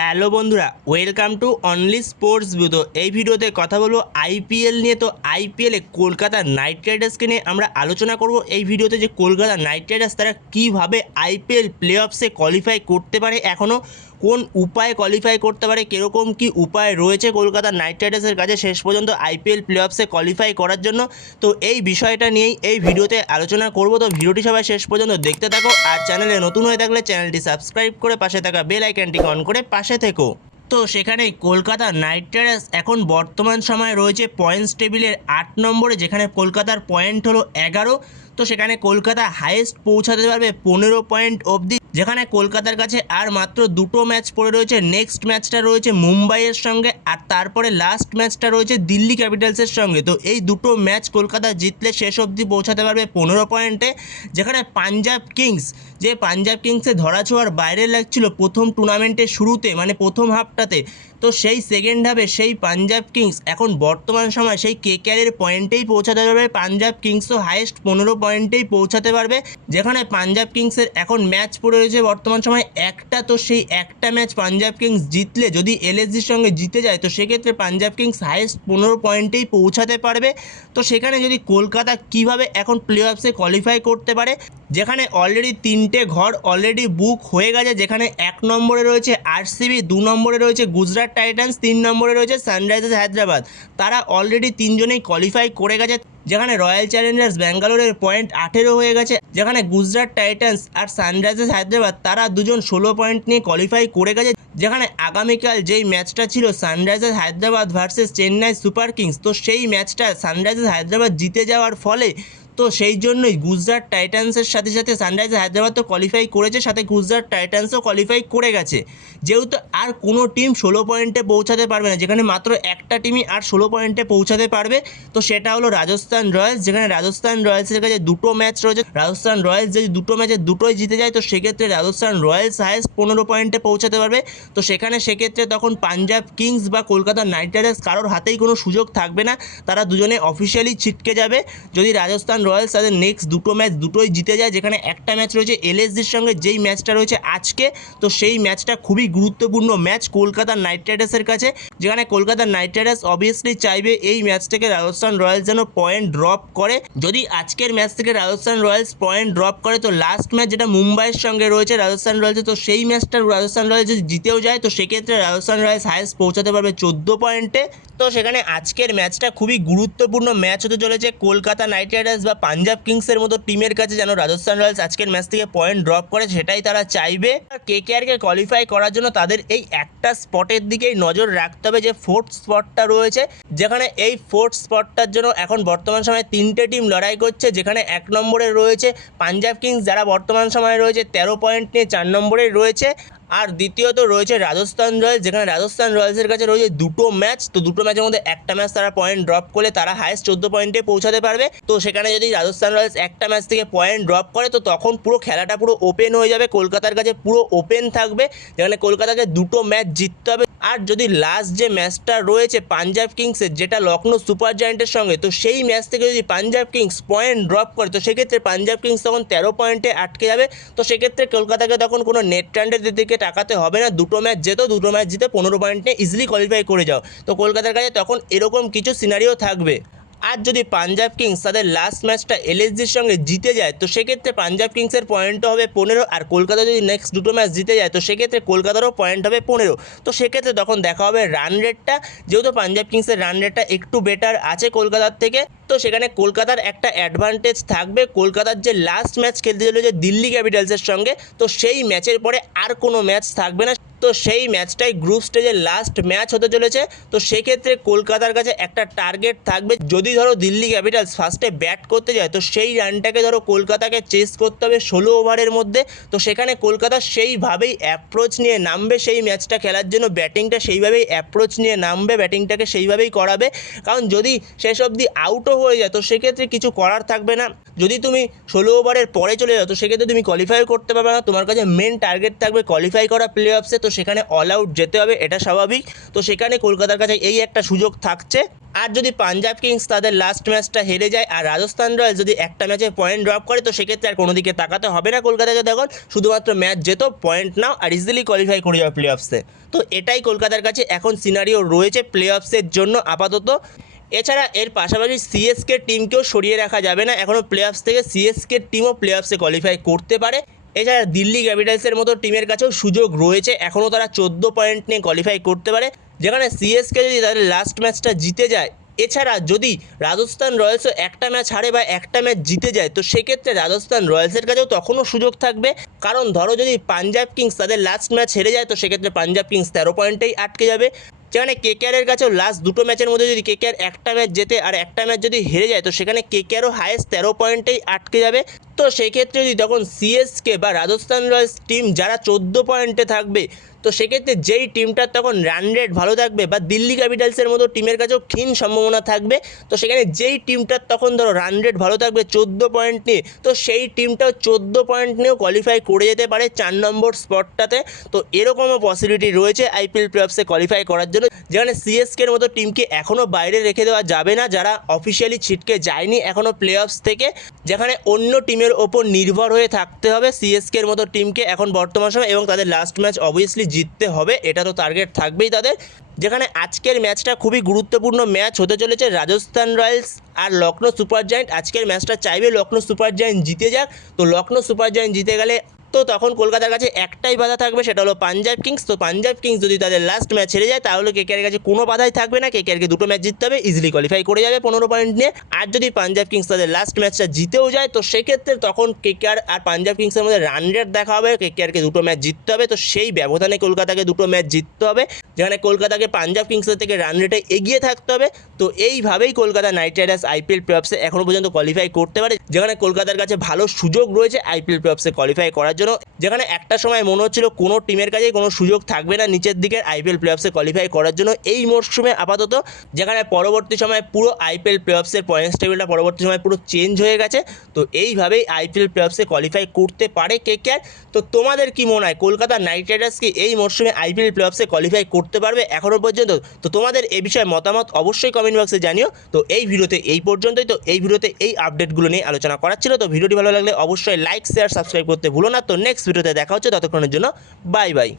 Hello বন্ধুরা, welcome to only sports view. তো এই ভিডিওতে কথা বলবো আইপিএল নিয়ে। তো আইপিএলে কলকাতা নাইট রাইডার্সকে নিয়ে আমরা আলোচনা করব এই ভিডিওতে, যে কলকাতা নাইট রাইডার্স তারা কীভাবে আইপিএল প্লে অফসে কোয়ালিফাই করতে পারে, এখনও কোন উপায়ে কোয়ালিফাই করতে পারে, কীরকম কী উপায় রয়েছে কলকাতা নাইট রাইডার্সের কাছে শেষ পর্যন্ত আইপিএল প্লে অফসে কোয়ালিফাই করার জন্য। তো এই বিষয়টা নিয়েই এই ভিডিওতে আলোচনা করব। তো ভিডিওটি সবাই শেষ পর্যন্ত দেখতে থাকো, আর চ্যানেলে নতুন হয়ে থাকলে চ্যানেলটি সাবস্ক্রাইব করে পাশে থাকা বেল আইকনটি অন করে পাশে থেকো। তো সেখানে কলকাতা নাইট রাইডার্স এখন বর্তমান সময়ে রয়েছে পয়েন্টস টেবিলের 8 নম্বরে, যেখানে কলকাতার পয়েন্ট হলো 11। তো সেখানে কলকাতা হাইয়েস্ট পৌঁছাতে পারবে 15 পয়েন্ট অবধি, যেখানে কলকাতার কাছে আর মাত্র দুটো ম্যাচ পড়ে রয়েছে। নেক্সট ম্যাচটা রয়েছে মুম্বাইয়ের সঙ্গে, আর তারপরে লাস্ট ম্যাচটা রয়েছে দিল্লি ক্যাপিটালসের সঙ্গে। তো এই দুটো ম্যাচ কলকাতা জিতলে শেষ অবধি পৌঁছাতে পারবে 15 পয়েন্টে, যেখানে পাঞ্জাব কিংস, যে পাঞ্জাব কিংসে ধরাছোঁয়ার বাইরে লাগছিল প্রথম টুর্নামেন্টের শুরুতে, মানে প্রথম হাফটাতে, তো সেই সেকেন্ড হাফে সেই পাঞ্জাব কিংস এখন বর্তমান সময় সেই কেকেআরের পয়েন্টেই পৌঁছাতে পারবে। পাঞ্জাব কিংসও হাইয়েস্ট 15 পয়েন্টেই পৌঁছাতে পারবে, যেখানে পাঞ্জাব কিংসের এখন ম্যাচ পড়ে রয়েছে বর্তমান সময় একটা। তো সেই একটা ম্যাচ পাঞ্জাব কিংস জিতলে, যদি এলএসজির সঙ্গে জিতে যায়, তো সেক্ষেত্রে পাঞ্জাব কিংস হাইয়েস্ট 15 পয়েন্টেই পৌঁছাতে পারবে। তো সেখানে যদি কলকাতা কিভাবে এখন প্লে অফসে কোয়ালিফাই করতে পারে, যেখানে অলরেডি 3টে ঘর অলরেডি বুক হয়ে গেছে, যেখানে 1 নম্বরে রয়েছে আরসিবি, 2 নম্বরে রয়েছে গুজরাট টাইটান্স, 3 নম্বরে রয়েছে সানরাইজার্স হায়দ্রাবাদ। তারা অলরেডি তিনজনেই কোয়ালিফাই করে গেছে, যেখানে রয়্যাল চ্যালেঞ্জার্স ব্যাঙ্গালোরের পয়েন্ট 18 হয়ে গেছে, যেখানে গুজরাট টাইটান্স আর সানরাইজার্স হায়দ্রাবাদ তারা দুজন 16 পয়েন্ট নিয়ে কোয়ালিফাই করে গেছে। যেখানে আগামীকাল যেই ম্যাচটা ছিল Sunrisers Hyderabad versus Chennai Super Kings, তো সেই ম্যাচটা সানরাইজার্স হায়দ্রাবাদ জিতে যাওয়ার ফলে, তো সেই জন্যই গুজরাট টাইটান্সের সাথে সাথে সানরাইজার্স হায়দ্রাবাদ তো কোয়ালিফাই করেছে, সাথে গুজরাট টাইটান্সও কোয়ালিফাই করে গেছে। যেহেতু আর কোনো টিম 16 পয়েন্টে পৌঁছাতে পারবে না, যেখানে মাত্র একটা টিমই আর 16 পয়েন্টে পৌঁছাতে পারবে, তো সেটা হলো রাজস্থান রয়্যালস। যেখানে রাজস্থান রয়্যালসের কাছে দুটো ম্যাচ রয়েছে, রাজস্থান রয়্যালস যদি দুটো ম্যাচে দুটোই জিতে যায়, তো সেক্ষেত্রে রাজস্থান রয়্যালস হাইয়েস্ট 15 পয়েন্টে পৌঁছাতে পারবে। তো সেক্ষেত্রে তখন পাঞ্জাব কিংস বা কলকাতা নাইট রাইডার্স কারোর হাতেই কোনো সুযোগ থাকবে না, তারা দুজনে অফিসিয়ালি ছিটকে যাবে যদি রাজস্থান রয়্যালস তাদের নেক্সট দুটো ম্যাচ দুটোই জিতে যায়। যেখানে একটা ম্যাচ রয়েছে এলএসজির সঙ্গে, যেই ম্যাচটা রয়েছে আজকে, তো সেই ম্যাচটা খুবই গুরুত্বপূর্ণ ম্যাচ কলকাতা নাইট রাইডার্সের কাছে, যেখানে কলকাতা নাইট রাইডার্স অবভিয়াসলি চাইবে এই ম্যাচ থেকে রাজস্থান রয়্যালস যেন পয়েন্ট ড্রপ করে। যদি আজকের ম্যাচ থেকে রাজস্থান রয়্যালস পয়েন্ট ড্রপ করে, তো লাস্ট ম্যাচ যেটা মুম্বাইয়ের সঙ্গে রয়েছে রাজস্থান রয়্যালসের, তো সেই ম্যাচটা রাজস্থান রয়্যালস যদি জিতেও যায়, তো সেক্ষেত্রে রাজস্থান রয়্যালস হাইয়েস্ট পৌঁছাতে পারবে 14 পয়েন্টে। তো সেখানে আজকের ম্যাচটা খুবই গুরুত্বপূর্ণ ম্যাচ হতে চলেছে কলকাতা নাইট রাইডার্স বা পাঞ্জাব কিংসের মতো টিমের কাছে, যেন রাজস্থান রয়্যালস আজকের ম্যাচ থেকে পয়েন্ট ড্রপ করে, সেটাই তারা চাইবে। আর কেকেআরকে কোয়ালিফাই করার জন্য তাদের এই একটা স্পটের দিকেই নজর রাখতে হবে, যে ফোর্থ স্পটটা রয়েছে, যেখানে এই ফোর্থ স্পটটার জন্য এখন বর্তমান সময়ে 3টে টিম লড়াই করছে। যেখানে 1 নম্বরে রয়েছে পাঞ্জাব কিংস, যারা বর্তমান সময়ে রয়েছে 13 পয়েন্ট নিয়ে 4 নম্বরে রয়েছে, আর দ্বিতীয়ত রয়েছে রাজস্থান রয়্যালস, যেখানে রাজস্থান রয়্যালসের কাছে রয়েছে দুটো ম্যাচ। তো দুটো ম্যাচের মধ্যে একটা ম্যাচ তারা পয়েন্ট ড্রপ করলে তারা হাইয়েস্ট 14 পয়েন্টে পৌঁছাতে পারবে। তো সেখানে যদি রাজস্থান রয়্যালস একটা ম্যাচ থেকে পয়েন্ট ড্রপ করে, তো তখন পুরো খেলাটা পুরো ওপেন হয়ে যাবে, কলকাতার কাছে পুরো ওপেন থাকবে, যেখানে কলকাতাকে দুটো ম্যাচ জিততে হবে। আর যদি লাস্ট যে ম্যাচটা রয়েছে পাঞ্জাব কিংসের, যেটা লখনৌ সুপার জায়েন্টের সঙ্গে, তো সেই ম্যাচ থেকে যদি পাঞ্জাব কিংস পয়েন্ট ড্রপ করে, তো সেক্ষেত্রে পাঞ্জাব কিংস তখন 13 পয়েন্টে আটকে যাবে। তো সেক্ষেত্রে কলকাতাকে তখন কোনো নেট রানের দিকে তাকাতে হবে না, দুটো ম্যাচ দুটো ম্যাচ জিতে 15 পয়েন্ট নিয়ে ইজিলি কোয়ালিফাই করে যাও। তো কলকাতার কাছে তখন এরকম কিছু সিনারিও থাকবে। আর যদি পাঞ্জাব কিংস তাদের লাস্ট ম্যাচটা এলএসজির সঙ্গে জিতে যায়, তো সেক্ষেত্রে পাঞ্জাব কিংসের পয়েন্টও হবে 15, আর কলকাতা যদি নেক্সট দুটো ম্যাচ জিতে যায়, তো সেক্ষেত্রে কলকাতারও পয়েন্ট হবে 15। তো সেক্ষেত্রে তখন দেখা হবে রান রেটটা, যেহেতু পাঞ্জাব কিংসের রান রেটটা একটু বেটার আছে কলকাতার থেকে, তো সেখানে কলকাতার একটা অ্যাডভান্টেজ থাকবে। কলকাতার যে লাস্ট ম্যাচ খেলতে চলেছে দিল্লি ক্যাপিটালসের সঙ্গে, তো সেই ম্যাচের পরে আর কোনো ম্যাচ থাকবে না, তো সেই ম্যাচটাই গ্রুপ স্টেজের লাস্ট ম্যাচ হতে চলেছে। তো সেক্ষেত্রে কলকাতার কাছে একটা টার্গেট থাকবে, যদি ধরো দিল্লি ক্যাপিটালস ফার্স্টে ব্যাট করতে যায়, তো সেই রানটাকে ধরো কলকাতাকে চেস করতে হবে 16 ওভারের মধ্যে। তো সেখানে কলকাতা সেইভাবেই অ্যাপ্রোচ নিয়ে নামবে সেই ম্যাচটা খেলার জন্য, ব্যাটিংটা সেইভাবেই অ্যাপ্রোচ নিয়ে নামবে, ব্যাটিংটাকে সেইভাবেই করাবে। কারণ যদি শেষ অবধি আউটও হয়ে যায়, তো সেক্ষেত্রে কিছু করার থাকবে না। যদি তুমি 16 ওভারের পরে চলে যাও, তো সেক্ষেত্রে তুমি কোয়ালিফাই করতে পারবে না, তোমার কাছে মেন টার্গেট থাকবে কোয়ালিফাই করা প্লে অফসে। তো তো সেখানে অল আউট যেতে হবে, এটা স্বাভাবিক। তো সেখানে কলকাতার কাছে এই একটা সুযোগ থাকছে। আর যদি পাঞ্জাব কিংস তাদের লাস্ট ম্যাচটা হেরে যায় আর রাজস্থান রয়্যালস যদি একটা ম্যাচে পয়েন্ট ড্রপ করে, তো সেক্ষেত্রে আর কোনো দিকে তাকাতে হবে না কলকাতাকে, তখন শুধুমাত্র ম্যাচ যেত, পয়েন্ট নাও আর ইজিলি কোয়ালিফাই করে যাবে প্লে অফসে। তো এটাই কলকাতার কাছে এখন সিনারিও রয়েছে প্লে অফসের জন্য আপাতত। এছাড়া এর পাশাপাশি সিএসকে টিমকেও সরিয়ে রাখা যাবে না, এখনও প্লে অফস থেকে সিএসকে টিমও প্লে অফসে কোয়ালিফাই করতে পারে। এছাড়া দিল্লি ক্যাপিটালসের মতো টিমের কাছেও সুযোগ রয়েছে, এখনও তারা 14 পয়েন্ট নিয়ে কোয়ালিফাই করতে পারে, যেখানে সিএসকে যদি তাদের লাস্ট ম্যাচটা জিতে যায়। এছাড়া যদি রাজস্থান রয়্যালসও একটা ম্যাচ হারে বা একটা ম্যাচ জিতে যায়, তো সেক্ষেত্রে রাজস্থান রয়্যালসের কাছেও তখনও সুযোগ থাকবে। কারণ ধরো যদি পাঞ্জাব কিংস তাদের লাস্ট ম্যাচ হেরে যায়, তো সেক্ষেত্রে পাঞ্জাব কিংস 13 পয়েন্টেই আটকে যাবে, যেখানে কেকেআরের কাছেও লাস্ট দুটো ম্যাচের মধ্যে যদি কেকেআর একটা ম্যাচ জেতে আর একটা ম্যাচ যদি হেরে যায়, তো সেখানে কেকেআরও হায়েস্ট 13 পয়েন্টেই আটকে যাবে। তো সেক্ষেত্রে যদি তখন সিএসকে বা রাজস্থান রয়্যালস টিম যারা 14 পয়েন্টে থাকবে, তো সেক্ষেত্রে যেই টিমটার তখন রান রেট ভালো থাকবে বা দিল্লি ক্যাপিটালসের মতো টিমের কাছেও ক্ষীণ সম্ভাবনা থাকবে, তো সেখানে যেই টিমটার তখন ধরো রান রেট ভালো থাকবে 14 পয়েন্ট নিয়ে, তো সেই টিমটাও 14 পয়েন্ট নিয়েও কোয়ালিফাই করে যেতে পারে 4 নম্বর স্পটটাতে। তো এরকমও পসিবিলিটি রয়েছে আইপিএল প্লে অফসে কোয়ালিফাই করার জন্য, যেখানে সিএসকের মতো টিমকে এখনও বাইরে রেখে দেওয়া যাবে না, যারা অফিসিয়ালি ছিটকে যায়নি এখনও প্লে অফস থেকে, যেখানে অন্য টিমের ওপর নির্ভর হয়ে থাকতে হবে সিএসকের মতো টিমকে এখন বর্তমান সময়, এবং তাদের লাস্ট ম্যাচ অবভিয়াসলি জিততে হবে, এটা তো টার্গেট থাকবেই তাদের। যেখানে আজকের ম্যাচটা খুবই গুরুত্বপূর্ণ ম্যাচ হতে চলেছে, রাজস্থান রয়্যালস আর লখনৌ সুপার জায়ান্ট। আজকের ম্যাচটা চাইবে লখনৌ সুপার জায়ান্ট জিতে যাক, তো লখনৌ সুপার জায়ান্ট জিতে গেলে তো তখন কলকাতার কাছে একটাই বাধা থাকবে, সেটা হলো পাঞ্জাব কিংস। তো পাঞ্জাব কিংস যদি তাদের লাস্ট ম্যাচ হেরে যায়, তাহলে কেকেআরের কাছে কোনো বাধাই থাকবে না, কেকেআরকে দুটো ম্যাচ জিততে হবে, ইজিলি কোয়ালিফাই করে যাবে 15 পয়েন্ট নিয়ে। আর যদি পাঞ্জাব কিংস তাদের লাস্ট ম্যাচটা জিতেও যায়, তো সেক্ষেত্রে তখন কেকেআর আর পাঞ্জাব কিংসের মধ্যে রান রেট দেখা হবে, কেকেআরকে দুটো ম্যাচ জিততে হবে, তো সেই ব্যবধানে কলকাতাকে দুটো ম্যাচ জিততে হবে, যেখানে কলকাতাকে পাঞ্জাব কিংসের থেকে রান রেটে এগিয়ে থাকতে হবে। তো এইভাবেই Kolkata Knight Riders IPL play অফসে এখনও পর্যন্ত কোয়ালিফাই করতে পারে, যেখানে কলকাতার কাছে ভালো সুযোগ রয়েছে আইপিএল প্লে অফসে কোয়ালিফাই করার জন্য। যেখানে একটা সময় মনে হচ্ছিল কোনো টিমের কাছেই কোনো সুযোগ থাকবে না নিচের দিকের আইপিএল প্লে অফসে কোয়ালিফাই করার জন্য এই মরশুমে আপাতত, যেখানে পরবর্তী সময় পুরো আইপিএল প্লে অফসের পয়েন্টস টেবিলটা পরবর্তী সময় পুরো চেঞ্জ হয়ে গেছে। তো এইভাবেই আইপিএল প্লে অফসে কোয়ালিফাই করতে পারে কেকেআর। তো তোমাদের কি মনে হয়, কলকাতা নাইট রাইডার্স কি এই মরশুমে আইপিএল প্লে অফসে কোয়ালিফাই করতে পারবে এখনও পর্যন্ত? তো তোমাদের এই বিষয়ে মতামত অবশ্যই কমেন্ট বক্সে জানিও। তো এই ভিডিওতে এই পর্যন্তই, তো এই ভিডিওতে এই আপডেটগুলো নিয়ে আলোচনা করার ছিল। তো ভিডিওটি ভালো লাগলে অবশ্যই লাইক শেয়ার সাবস্ক্রাইব করতে ভুলো না। তো নেক্সট ভিডিওতে দেখা হচ্ছে, ততক্ষণের জন্য বাই বাই।